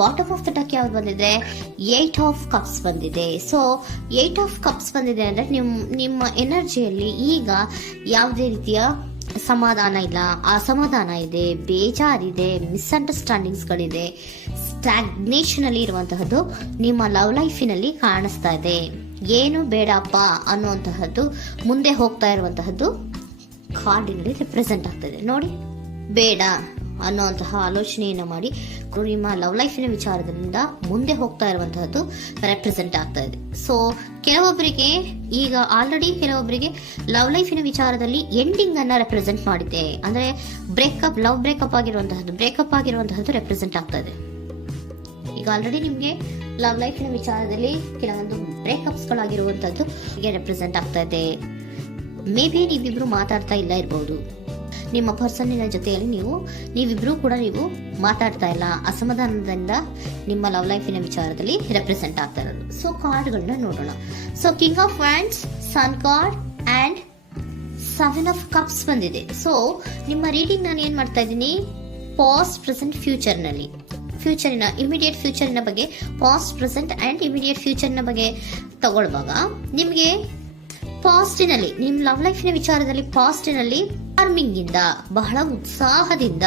Bottom of the duck ಯಾವ್ದು ಬಂದಿದೆ, 8 of cups ಬಂದಿದೆ. ಸೊ 8 ಆಫ್ ಕಪ್ಸ್ ಬಂದಿದೆ ಅಂದ್ರೆ ನಿಮ್ಮ ಎನರ್ಜಿಯಲ್ಲಿ ಈಗ ಯಾವುದೇ ರೀತಿಯ ಸಮಾಧಾನ ಇಲ್ಲ, ಅಸಮಾಧಾನ ಇದೆ, ಬೇಜಾರಿದೆ, ಮಿಸ್ಅಂಡರ್ಸ್ಟ್ಯಾಂಡಿಂಗ್ಸ್ಗಳಿದೆ, ಸ್ಟಾಗ್ನೇಷನ್ ಅಲ್ಲಿ ಇರುವಂತಹದ್ದು ನಿಮ್ಮ ಲವ್ ಲೈಫಿನಲ್ಲಿ ಕಾಣಿಸ್ತಾ ಇದೆ. ಏನು ಬೇಡಪ್ಪ ಅನ್ನುವಂತಹದ್ದು ಮುಂದೆ ಹೋಗ್ತಾ ಇರುವಂತಹದ್ದು ಕಾರ್ಡಿನಲ್ಲಿ ರೆಪ್ರೆಸೆಂಟ್ ಆಗ್ತದೆ. ನೋಡಿ, ಬೇಡ ಅನ್ನುವಂತಹ ಆಲೋಚನೆಯನ್ನು ಮಾಡಿ ನಿಮ್ಮ ಲವ್ ಲೈಫಿನ ವಿಚಾರದಿಂದ ಮುಂದೆ ಹೋಗ್ತಾ ಇರುವಂತಹದ್ದು ರೆಪ್ರೆಸೆಂಟ್ ಆಗ್ತಾ ಇದೆ. ಸೊ ಕೆಲವೊಬ್ಬರಿಗೆ ಈಗ ಆಲ್ರೆಡಿ ಕೆಲವೊಬ್ಬರಿಗೆ ಲವ್ ಲೈಫಿನ ವಿಚಾರದಲ್ಲಿ ಎಂಡಿಂಗ್ ಅನ್ನ ರೆಪ್ರೆಸೆಂಟ್ ಮಾಡಿದೆ. ಅಂದ್ರೆ ಲವ್ ಬ್ರೇಕಪ್ ಆಗಿರುವಂತಹದ್ದು ರೆಪ್ರೆಸೆಂಟ್ ಆಗ್ತಾ ಇದೆ. ಈಗ ಆಲ್ರೆಡಿ ನಿಮ್ಗೆ ಲವ್ ಲೈಫಿನ ವಿಚಾರದಲ್ಲಿ ಕೆಲವೊಂದು ಬ್ರೇಕಪ್ಸ್ ಗಳಾಗಿರುವಂತದ್ದು ಹೀಗೆ ರೆಪ್ರೆಸೆಂಟ್ ಆಗ್ತಾ ಇದೆ. ಮೇ ಬಿ ನೀವಿಬ್ರು ಮಾತಾಡ್ತಾ ಇಲ್ಲ ಇರಬಹುದು, ನಿಮ್ಮ ಪರ್ಸನ್ನಿನ ಜೊತೆಯಲ್ಲಿ ನೀವಿಬ್ರು ಕೂಡ ಮಾತಾಡ್ತಾ ಇಲ್ಲ, ಅಸಮಾಧಾನದಿಂದ ನಿಮ್ಮ ಲವ್ ಲೈಫಿನ ವಿಚಾರದಲ್ಲಿ ರೆಪ್ರೆಸೆಂಟ್ ಆಗ್ತಾ ಇರೋದು. ಸೊ ಕಾರ್ಡ್ಗಳನ್ನ ನೋಡೋಣ. So king of wands, sun card and 7 of cups ಬಂದಿದೆ. ಸೊ ನಿಮ್ಮ ರೀಡಿಂಗ್ ನಾನು ಏನ್ ಮಾಡ್ತಾ ಇದ್ದೀನಿ, ಪಾಸ್ಟ್, ಪ್ರೆಸೆಂಟ್, ಫ್ಯೂಚರಿನ ಇಮಿಡಿಯೇಟ್ ಫ್ಯೂಚರಿನ ಬಗ್ಗೆ, ಪಾಸ್ಟ್, ಪ್ರೆಸೆಂಟ್ ಅಂಡ್ ಇಮಿಡಿಯೇಟ್ ಫ್ಯೂಚರ್ನ ಬಗ್ಗೆ ತಗೊಳ್ಳುವಾಗ ನಿಮಗೆ ಪಾಸ್ಟಿನಲ್ಲಿ ನಿಮ್ಮ ಲವ್ ಲೈಫಿನ ವಿಚಾರದಲ್ಲಿ ಪಾಸ್ಟಿನಲ್ಲಿ ಚಾರ್ಮಿಂಗ್ ಇಂದ, ಬಹಳ ಉತ್ಸಾಹದಿಂದ,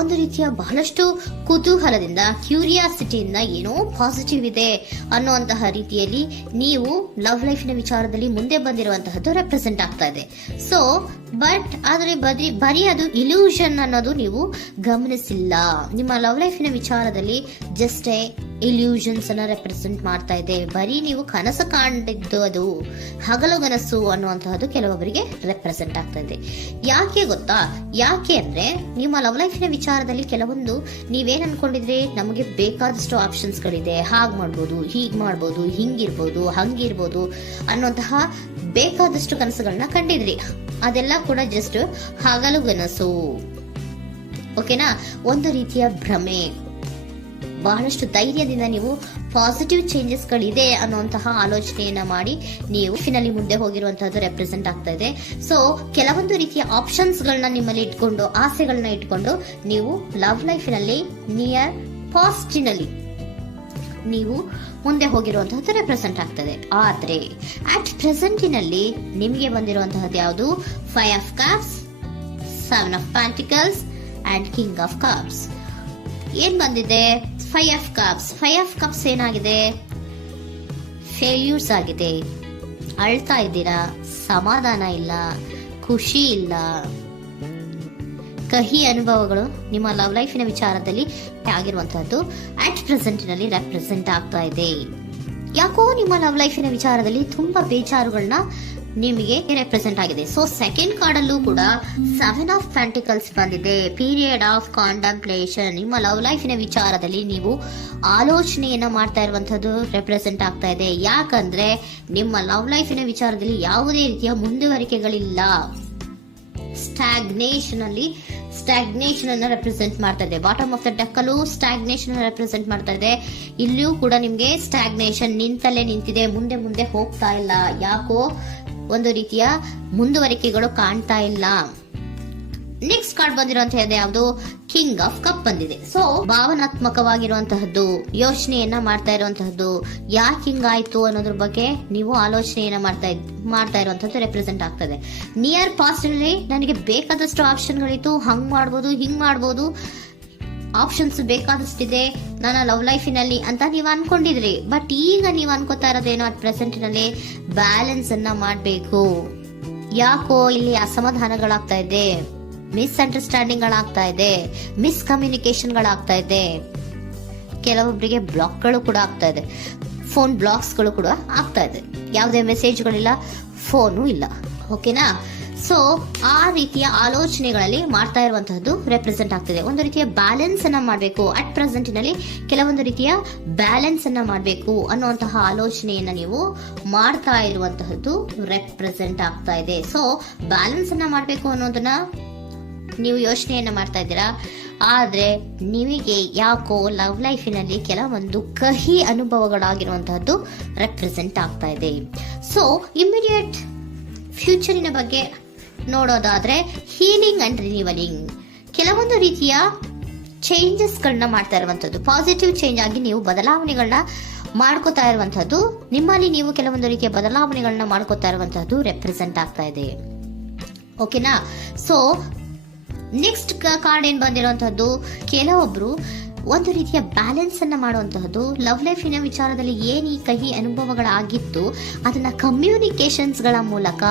ಒಂದು ರೀತಿಯ ಬಹಳಷ್ಟು ಕುತೂಹಲದಿಂದ, ಕ್ಯೂರಿಯಾಸಿಟಿಯಿಂದ ಏನೋ ಪಾಸಿಟಿವ್ ಇದೆ ಅನ್ನುವಂತಹ ರೀತಿಯಲ್ಲಿ ನೀವು ಲವ್ ಲೈಫಿನ ವಿಚಾರದಲ್ಲಿ ಮುಂದೆ ಬಂದಿರುವಂತಹದ್ದು ರೆಪ್ರೆಸೆಂಟ್ ಆಗ್ತಾ ಇದೆ. ಸೊ ಬಟ್ ಆದ್ರೆ ಬರೀ ಅದು ಇಲ್ಯೂಷನ್ ಅನ್ನೋದು ನೀವು ಗಮನಿಸಿಲ್ಲ. ನಿಮ್ಮ ಲವ್ ಲೈಫಿನ ವಿಚಾರದಲ್ಲಿ ಜಸ್ಟ್ ಇಲ್ಯೂಷನ್ಸ್ ಅನ್ನ ರೆಪ್ರೆಸೆಂಟ್ ಮಾಡ್ತಾ ಇದೆ. ಬರೀ ನೀವು ಕನಸು ಕಾಣಿದ್ದು ಅದು ಹಗಲುಗನಸು ಅನ್ನುವಂತಹದ್ದು ಕೆಲವೊಬ್ಬರಿಗೆ ರೆಪ್ರೆಸೆಂಟ್ ಆಗ್ತಾ ಇದೆ. ಯಾಕೆ ಗೊತ್ತಾ? ಯಾಕೆ ಅಂದ್ರೆ ನಿಮ್ಮ ಲವ್ ಲೈಫಿನ ವಿಚಾರದಲ್ಲಿ ಕೆಲವೊಂದು ನೀವೇನ್ ಅನ್ಕೊಂಡಿದ್ರೆ ನಮಗೆ ಬೇಕಾದಷ್ಟು ಆಪ್ಷನ್ಸ್ ಗಳಿದೆ, ಹಾಗ್ ಮಾಡ್ಬೋದು, ಹೀಗ್ ಮಾಡ್ಬೋದು, ಹಿಂಗಿರ್ಬೋದು, ಹಂಗಿರ್ಬೋದು ಅನ್ನುವಂತಹ ಬೇಕಾದಷ್ಟು ಕನಸುಗಳನ್ನ ಕಂಡಿದ್ರಿ. ಅದೆಲ್ಲ ಕೂಡ ಜಸ್ಟ್ ಹಗಲುಗನಸು. ಓಕೆನಾ? ಒಂದು ರೀತಿಯ ಭ್ರಮೆ. ಬಹಳಷ್ಟು ಧೈರ್ಯದಿಂದ ನೀವು ಪಾಸಿಟಿವ್ ಚೇಂಜಸ್ ಗಳಿದೆ ಅನ್ನುವಂತಹ ಆಲೋಚನೆಯನ್ನ ಮಾಡಿ ನೀವು ಫಿನಲ್ಲಿ ಮುಂದೆ ಹೋಗಿರುವಂತಹದ್ದು ರೆಪ್ರೆಸೆಂಟ್ ಆಗ್ತಾ ಇದೆ. ಸೊ ಕೆಲವೊಂದು ರೀತಿಯ ಆಪ್ಷನ್ಸ್ ಗಳನ್ನ ನಿಮ್ಮಲ್ಲಿ ಇಟ್ಕೊಂಡು, ಆಸೆಗಳನ್ನ ಇಟ್ಕೊಂಡು ನೀವು ಲವ್ ಲೈಫಿನಲ್ಲಿ ನಿಯರ್ ಪಾಸ್ಟಿನಲ್ಲಿ ನೀವು ಮುಂದೆ ಹೋಗಿರುವಂತಹದ್ದು ರೆಪ್ರೆಸೆಂಟ್ ಆಗ್ತದೆ. ಆದ್ರೆ ಅಟ್ ಪ್ರೆಸೆಂಟಿನಲ್ಲಿ ನಿಮಗೆ ಬಂದಿರುವಂತಹದ್ದು ಯಾವುದು? 5 of cups, 7 of pentacles and king of cups. ಏನ್ ಬಂದಿದೆ? 5 ಆಫ್ ಕಪ್ಸ್. 5 ಆಫ್ ಕಪ್ಸ್ ಏನಾಗಿದೆ? ಫೇಲ್ಯೂರ್ಸ್ ಆಗಿದೆ. ಅಳ್ತಾ ಇದ್ದೀರಾ, ಸಮಾಧಾನ ಇಲ್ಲ, ಖುಷಿ ಇಲ್ಲ, ಕಹಿ ಅನುಭವಗಳು ನಿಮ್ಮ ಲವ್ ಲೈಫಿನ ವಿಚಾರದಲ್ಲಿ ಆಗಿರುವಂತಹದ್ದು ಅಟ್ ಪ್ರೆಸೆಂಟಿನಲ್ಲಿ ರೆಪ್ರೆಸೆಂಟ್ ಆಗ್ತಾ ಇದೆ. ಯಾಕೋ ನಿಮ್ಮ ಲವ್ ಲೈಫಿನ ವಿಚಾರದಲ್ಲಿ ತುಂಬಾ ಬೇಜಾರುಗಳನ್ನ ನಿಮಗೆ ರೆಪ್ರೆಸೆಂಟ್ ಆಗಿದೆ. ಸೊ ಸೆಕೆಂಡ್ ಕಾರ್ಡ್ ಅಲ್ಲೂ ಕೂಡ 7 ಆಫ್ ಪ್ಯಾಂಟಿಕಲ್ಸ್ ಬಂದಿದೆ. Period of contemplation. ನಿಮ್ಮ ಲವ್ ಲೈಫಿನ ವಿಚಾರದಲ್ಲಿ ನೀವು ಆಲೋಚನೆಯನ್ನ ಮಾಡ್ತಾ ಇರುವಂತದ್ದು ರೆಪ್ರೆಸೆಂಟ್ ಆಗ್ತಾ ಇದೆ. ಯಾಕಂದ್ರೆ ನಿಮ್ಮ ಲವ್ ಲೈಫಿನ ವಿಚಾರದಲ್ಲಿ ಯಾವುದೇ ರೀತಿಯ ಮುಂದುವರಿಕೆಗಳಿಲ್ಲ. ಸ್ಟಾಗ್ನೇಷನ್ ಅನ್ನ ರೆಪ್ರೆಸೆಂಟ್ ಮಾಡ್ತಾ ಇದೆ. ಬಾಟಮ್ ಆಫ್ ದ ಡೆಕ್ ಅಲ್ಲೂ ಸ್ಟಾಗ್ನೇಷನ್ ರೆಪ್ರೆಸೆಂಟ್ ಮಾಡ್ತಾ ಇದೆ. ಇಲ್ಲಿಯೂ ಕೂಡ ನಿಮ್ಗೆ ಸ್ಟಾಗ್ನೇಷನ್, ನಿಂತಲ್ಲೇ ನಿಂತಿದೆ, ಮುಂದೆ ಹೋಗ್ತಾ ಇಲ್ಲ. ಯಾಕೋ ಒಂದು ರೀತಿಯ ಮುಂದುವರಿಕೆಗಳು ಕಾಣ್ತಾ ಇಲ್ಲ. ನೆಕ್ಸ್ಟ್ ಕಾರ್ಡ್ ಬಂದಿರುವಂತಹದ್ದು ಯಾವುದು? ಕಿಂಗ್ ಆಫ್ ಕಪ್ ಬಂದಿದೆ. ಸೊ ಭಾವನಾತ್ಮಕವಾಗಿರುವಂತಹದ್ದು, ಯೋಚನೆಯನ್ನ ಮಾಡ್ತಾ ಇರುವಂತಹದ್ದು, ಯಾಕೆ ಹಿಂಗಾಯ್ತು ಅನ್ನೋದ್ರ ಬಗ್ಗೆ ನೀವು ಆಲೋಚನೆಯನ್ನ ಮಾಡ್ತಾ ಇರುವಂತಹದ್ದು ರೆಪ್ರೆಸೆಂಟ್ ಆಗ್ತದೆ. ನಿಯರ್ ಪಾಸ್ಟ್ ಅಲ್ಲಿ ನನಗೆ ಬೇಕಾದಷ್ಟು ಆಪ್ಷನ್ಗಳಿತ್ತು, ಹಂಗ್ ಮಾಡ್ಬೋದು, ಹಿಂಗ್ ಮಾಡ್ಬೋದು, ಆಪ್ಷನ್ಸ್ ಬೇಕಾದಷ್ಟಿದೆ ನನ್ನ ಲವ್ ಲೈಫಿನಲ್ಲಿ ಅಂತ ನೀವು ಅನ್ಕೊಂಡಿದ್ರಿ. ಬಟ್ ಈಗ ನೀವು ಅನ್ಕೋತಾ ಇರೋದೇನೋ ಅಟ್ ಪ್ರೆಸೆಂಟಿನಲ್ಲಿ ಬ್ಯಾಲೆನ್ಸ್ ಅನ್ನ ಮಾಡ್ಬೇಕು. ಯಾಕೋ ಇಲ್ಲಿ ಅಸಮಾಧಾನಗಳಾಗ್ತಾ ಇದೆ, ಮಿಸ್ಅಂಡರ್ಸ್ಟ್ಯಾಂಡಿಂಗ್ ಗಳಾಗ್ತಾ ಇದೆ, ಮಿಸ್ಕಮ್ಯುನಿಕೇಶನ್ ಗಳಾಗ್ತಾ ಇದೆ. ಕೆಲವೊಬ್ಬರಿಗೆ ಬ್ಲಾಕ್ಗಳು ಕೂಡ ಆಗ್ತಾ ಇದೆ, ಫೋನ್ ಬ್ಲಾಕ್ಸ್ಗಳು ಕೂಡ ಆಗ್ತಾ ಇದೆ. ಯಾವುದೇ ಮೆಸೇಜ್ಗಳಿಲ್ಲ, ಫೋನು ಇಲ್ಲ. ಓಕೆನಾ? ಸೊ ಆ ರೀತಿಯ ಆಲೋಚನೆಗಳಲ್ಲಿ ಮಾಡ್ತಾ ಇರುವಂತಹದ್ದು ರೆಪ್ರೆಸೆಂಟ್ ಆಗ್ತಿದೆ. ಒಂದು ರೀತಿಯ ಬ್ಯಾಲೆನ್ಸ್ ಅನ್ನ ಮಾಡಬೇಕು. ಅಟ್ ಪ್ರೆಸೆಂಟಿನಲ್ಲಿ ಕೆಲವೊಂದು ರೀತಿಯ ಬ್ಯಾಲೆನ್ಸ್ ಅನ್ನ ಮಾಡಬೇಕು ಅನ್ನುವಂತಹ ಆಲೋಚನೆಯನ್ನ ನೀವು ಮಾಡ್ತಾ ಇರುವಂತಹದ್ದು ರೆಪ್ರೆಸೆಂಟ್ ಆಗ್ತಾ ಇದೆ. ಸೊ ಬ್ಯಾಲೆನ್ಸ್ ಅನ್ನ ಮಾಡಬೇಕು ಅನ್ನೋದನ್ನ ನೀವು ಯೋಚನೆಯನ್ನ ಮಾಡ್ತಾ ಇದ್ದೀರಾ. ಆದ್ರೆ ನಿಮಗೆ ಯಾಕೋ ಲವ್ ಲೈಫಿನಲ್ಲಿ ಕೆಲವೊಂದು ಕಹಿ ಅನುಭವಗಳಾಗಿರುವಂತಹದ್ದು ರೆಪ್ರೆಸೆಂಟ್ ಆಗ್ತಾ ಇದೆ. ಸೊ ಇಮಿಡಿಯೇಟ್ ಫ್ಯೂಚರಿನ ಬಗ್ಗೆ ನೋಡೋದಾದ್ರೆ ಹೀಲಿಂಗ್ ಅಂಡ್ ರಿನಿವಲಿಂಗ್. ಕೆಲವೊಂದು ರೀತಿಯ ಚೇಂಜಸ್ಗಳನ್ನ ಮಾಡ್ತಾ ಇರುವಂತದ್ದು, ಪಾಸಿಟಿವ್ ಚೇಂಜ್ ಆಗಿ ನೀವು ಬದಲಾವಣೆಗಳನ್ನ ಮಾಡ್ಕೋತಾ ಇರುವಂತದ್ದು, ನಿಮ್ಮಲ್ಲಿ ನೀವು ಕೆಲವೊಂದು ರೀತಿಯ ಬದಲಾವಣೆಗಳನ್ನ ಮಾಡ್ಕೋತಾ ಇರುವಂತದ್ದು ರೆಪ್ರೆಸೆಂಟ್ ಆಗ್ತಾ ಇದೆ. ಓಕೆನಾ? ಸೊ ನೆಕ್ಸ್ಟ್ ಕಾರ್ಡ್ ಏನ್ ಬಂದಿರುವಂತದ್ದು, ಕೆಲವೊಬ್ರು ಒಂದು ರೀತಿಯ ಬ್ಯಾಲೆನ್ಸ್ ಅನ್ನ ಮಾಡುವಂತಹದ್ದು, ಲವ್ ಲೈಫಿನ ವಿಚಾರದಲ್ಲಿ ಏನ್ ಈ ಕಹಿ ಅನುಭವಗಳಾಗಿತ್ತು ಅದನ್ನ ಕಮ್ಯುನಿಕೇಶನ್ಸ್ ಗಳ ಮೂಲಕ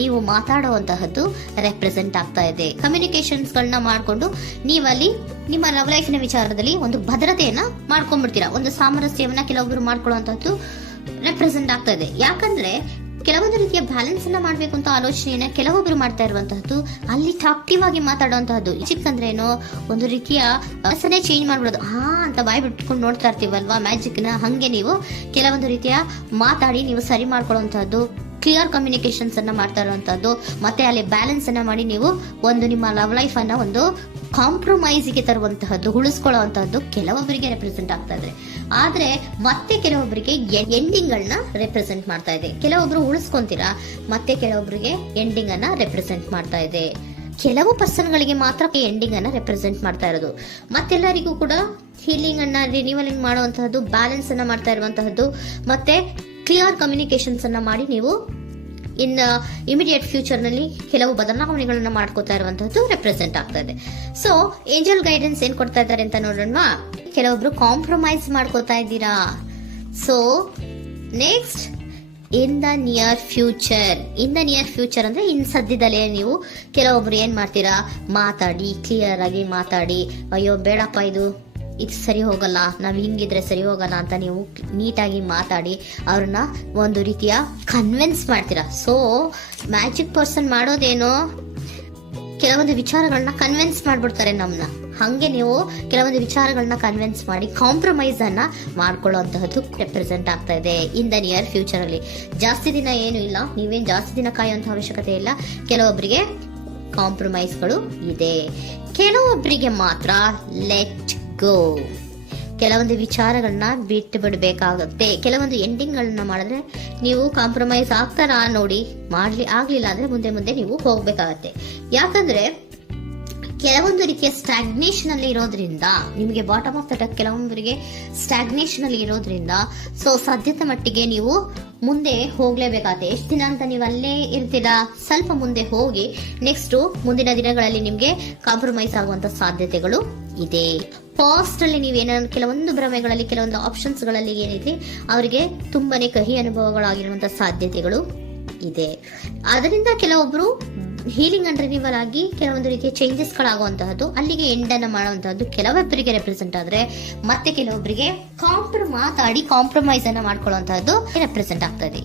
ನೀವು ಮಾತಾಡುವಂತಹದ್ದು ರೆಪ್ರೆಸೆಂಟ್ ಆಗ್ತಾ ಇದೆ. ಕಮ್ಯುನಿಕೇಶನ್ಸ್ ಗಳನ್ನ ಮಾಡ್ಕೊಂಡು ನೀವಲ್ಲಿ ನಿಮ್ಮ ಲವ್ ಲೈಫಿನ ವಿಚಾರದಲ್ಲಿ ಒಂದು ಭದ್ರತೆಯನ್ನ ಮಾಡ್ಕೊಂಡ್ಬಿಡ್ತೀರಾ, ಒಂದು ಸಾಮರಸ್ಯವನ್ನ ಕೆಲವೊಬ್ರು ಮಾಡ್ಕೊಳ್ಳುವಂತಹದ್ದು ರೆಪ್ರೆಸೆಂಟ್ ಆಗ್ತಾ ಇದೆ. ಯಾಕಂದ್ರೆ ಕೆಲವೊಂದು ರೀತಿಯ ಬ್ಯಾಲೆನ್ಸ್ ಅನ್ನ ಮಾಡ್ಬೇಕು ಅಂತ ಆಲೋಚನೆಯನ್ನ ಕೆಲವೊಬ್ರು ಮಾಡ್ತಾ ಇರುವಂತಹದ್ದು, ಅಲ್ಲಿ ಟಾಕ್ಟಿವ್ ಆಗಿ ಮಾತಾಡುವಂತಹದ್ದು. ಚಿಕ್ಕಂದ್ರೆ ಏನೋ ಒಂದು ರೀತಿಯ ಹೆಸರೇ ಚೇಂಜ್ ಮಾಡ್ಬಿಡೋದು, ಅಂತ ಬಾಯಿ ಬಿಟ್ಕೊಂಡು ನೋಡ್ತಾ ಇರ್ತೀವಲ್ವಾ ಮ್ಯಾಜಿಕ್ ನ, ಹಂಗೆ ನೀವು ಕೆಲವೊಂದು ರೀತಿಯ ಮಾತಾಡಿ ನೀವು ಸರಿ ಮಾಡ್ಕೊಳ್ಳುವಂತಹದ್ದು, ಕ್ಲಿಯರ್ ಕಮ್ಯುನಿಕೇಶನ್ಸ್ ಅನ್ನ ಮಾಡ್ತಾ ಇರುವಂತಹದ್ದು, ಮತ್ತೆ ಅಲ್ಲಿ ಬ್ಯಾಲೆನ್ಸ್ ಅನ್ನ ಮಾಡಿ ನೀವು ಒಂದು ನಿಮ್ಮ ಲವ್ ಲೈಫ್ ಅನ್ನ ಒಂದು ಕಾಂಪ್ರಮೈಸ್ಗೆ ತರುವಂತಹದ್ದು, ಉಳಿಸ್ಕೊಳ್ಳುವಂತಹದ್ದು ಕೆಲವೊಬ್ಬರಿಗೆ ರೆಪ್ರೆಸೆಂಟ್ ಆಗ್ತಾ ಇದೆ. ಆದ್ರೆ ಮತ್ತೆ ಕೆಲವೊಬ್ಬರಿಗೆ ಎಂಡಿಂಗ್ ಗಳನ್ನ ರೆಪ್ರೆಸೆಂಟ್ ಮಾಡ್ತಾ ಇದೆ. ಕೆಲವೊಬ್ರು ಉಳಿಸ್ಕೊಂತೀರಾ, ಮತ್ತೆ ಕೆಲವೊಬ್ಬರಿಗೆ ಎಂಡಿಂಗ್ ಅನ್ನ ರೆಪ್ರೆಸೆಂಟ್ ಮಾಡ್ತಾ ಇದೆ. ಕೆಲವು ಪರ್ಸನ್ ಗಳಿಗೆ ಮಾತ್ರ ಎಂಡಿಂಗ್ ಅನ್ನ ರೆಪ್ರೆಸೆಂಟ್ ಮಾಡ್ತಾ ಇರೋದು, ಮತ್ತೆಲ್ಲರಿಗೂ ಕೂಡ ಹೀಲಿಂಗ್ ಅನ್ನ ರಿನಿವಲಿಂಗ್ ಮಾಡುವಂತಹದ್ದು, ಬ್ಯಾಲೆನ್ಸ್ ಅನ್ನ ಮಾಡ್ತಾ ಇರುವಂತಹದ್ದು, ಮತ್ತೆ ಕ್ಲಿಯರ್ ಕಮ್ಯುನಿಕೇಶನ್ಸ್ ಅನ್ನ ಮಾಡಿ ನೀವು ಇಮಿಡಿಯೇಟ್ ಫ್ಯೂಚರ್ ನಲ್ಲಿ ಕೆಲವು ಬದಲಾವಣೆಗಳನ್ನ ಮಾಡ್ಕೋತಾ ಇರುವಂತಹದ್ದು ರೆಪ್ರೆಸೆಂಟ್ ಆಗ್ತಾ ಇದೆ. ಸೊ ಏಂಜಲ್ ಗೈಡೆನ್ಸ್ ಏನ್ ಕೊಡ್ತಾ ಇದ್ದಾರೆ ಅಂತ ನೋಡೋಣ. ಕೆಲವೊಬ್ರು ಕಾಂಪ್ರಮೈಸ್ ಮಾಡ್ಕೋತಾ ಇದ್ದೀರಾ. So next, in the near future ಅಂದ್ರೆ ಇನ್ ಸದ್ಯದಲ್ಲೇ ನೀವು ಕೆಲವೊಬ್ರು ಏನ್ ಮಾಡ್ತೀರಾ, ಮಾತಾಡಿ ಕ್ಲಿಯರ್ ಆಗಿ ಮಾತಾಡಿ, ಅಯ್ಯೋ ಬೇಡಪ್ಪ ಇದು ಸರಿ ಹೋಗಲ್ಲ, ನಾವ್ ಹಿಂಗಿದ್ರೆ ಸರಿ ಹೋಗಲ್ಲ ಅಂತ ನೀವು ನೀಟಾಗಿ ಮಾತಾಡಿ ಅವ್ರನ್ನ ಒಂದು ರೀತಿಯ ಕನ್ವಿನ್ಸ್ ಮಾಡ್ತೀರಾ. ಸೊ ಮ್ಯಾಜಿಕ್ ಪರ್ಸನ್ ಮಾಡೋದೇನೋ ಕೆಲವೊಂದು ವಿಚಾರಗಳನ್ನ ಕನ್ವಿನ್ಸ್ ಮಾಡ್ಬಿಡ್ತಾರೆ ನಮ್ನ, ಹಂಗೆ ನೀವು ಕೆಲವೊಂದು ವಿಚಾರಗಳನ್ನ ಕನ್ವಿನ್ಸ್ ಮಾಡಿ ಕಾಂಪ್ರಮೈಸ್ ಅನ್ನ ಮಾಡ್ಕೊಳ್ಳುವಂತಹದ್ದು ರೆಪ್ರೆಸೆಂಟ್ ಆಗ್ತಾ ಇದೆ ಇನ್ ದ ನಿಯರ್ ಫ್ಯೂಚರ್ ಅಲ್ಲಿ. ಜಾಸ್ತಿ ದಿನ ಏನು ಇಲ್ಲ, ನೀವೇನ್ ಜಾಸ್ತಿ ದಿನ ಕಾಯುವಂತ ಅವಶ್ಯಕತೆ ಇಲ್ಲ. ಕೆಲವೊಬ್ಬರಿಗೆ ಕಾಂಪ್ರಮೈಸ್ಗಳು ಇದೆ, ಕೆಲವೊಬ್ಬರಿಗೆ ಮಾತ್ರ ಲೆಟ್ ಗೋ. ಕೆಲವೊಂದು ವಿಚಾರಗಳನ್ನ ಬಿಟ್ಟು ಬಿಡಬೇಕಾಗುತ್ತೆ. ಕೆಲವೊಂದು ಎಂಡಿಂಗ್ ಗಳನ್ನ ಮಾಡಿದ್ರೆ ನೀವು ಕಾಂಪ್ರಮೈಸ್ ಆಗ್ತಾರಾ ನೋಡಿ, ಆಗ್ಲಿಲ್ಲ ಅಂದ್ರೆ ಮುಂದೆ ನೀವು ಹೋಗ್ಬೇಕಾಗತ್ತೆ. ಯಾಕಂದ್ರೆ ಕೆಲವೊಂದು ರೀತಿಯ ಸ್ಟಾಗ್ನೇಷನ್ ಅಲ್ಲಿ ಇರೋದ್ರಿಂದ, ನಿಮಗೆ ಬಾಟಮ್ ಆಫ್ ದ ಡೆಕ್ ಕೆಲವೊಬ್ಬರಿಗೆ ಸ್ಟಾಗ್ನೇಷನ್ ಅಲ್ಲಿ ಇರೋದ್ರಿಂದ, ಸೊ ಸಾಧ್ಯತೆ ಮಟ್ಟಿಗೆ ನೀವು ಮುಂದೆ ಹೋಗ್ಲೇಬೇಕಾಗತ್ತೆ. ಎಷ್ಟು ದಿನ ಅಂತ ನೀವು ಅಲ್ಲೇ ಇರ್ತೀರಾ, ಸ್ವಲ್ಪ ಮುಂದೆ ಹೋಗಿ ನೆಕ್ಸ್ಟ್ ಮುಂದಿನ ದಿನಗಳಲ್ಲಿ ನಿಮ್ಗೆ ಕಾಂಪ್ರಮೈಸ್ ಆಗುವಂತ ಸಾಧ್ಯತೆಗಳು ಇದೆ. ಪಾಸ್ಟ್ ಅಲ್ಲಿ ನೀವೇನಾದ್ರು ಕೆಲವೊಂದು ಭ್ರಮೆಗಳಲ್ಲಿ, ಕೆಲವೊಂದು ಆಪ್ಷನ್ಸ್ ಗಳಲ್ಲಿ ಏನಿದೆ ಅವರಿಗೆ ತುಂಬಾನೇ ಕಹಿ ಅನುಭವಗಳಾಗಿರುವಂತಹ ಸಾಧ್ಯತೆಗಳು ಇದೆ. ಅದರಿಂದ ಕೆಲವೊಬ್ರು ಹೀಲಿಂಗ್ ಅಂಡ್ ರಿನಿವಲ್ ಆಗಿ ಕೆಲವೊಂದು ರೀತಿಯ ಚೇಂಜಸ್ ಗಳಾಗುವಂತಹದ್ದು, ಅಲ್ಲಿಗೆ ಎಂಡ್ ಅನ್ನ ಮಾಡುವಂತಹದ್ದು ಕೆಲವೊಬ್ಬರಿಗೆ ರೆಪ್ರೆಸೆಂಟ್ ಆದ್ರೆ, ಮತ್ತೆ ಕೆಲವೊಬ್ಬರಿಗೆ ಮಾತಾಡಿ ಕಾಂಪ್ರಮೈಸ್ ಅನ್ನ ಮಾಡ್ಕೊಳ್ಳುವಂತಹದ್ದು ರೆಪ್ರೆಸೆಂಟ್ ಆಗ್ತದೆ.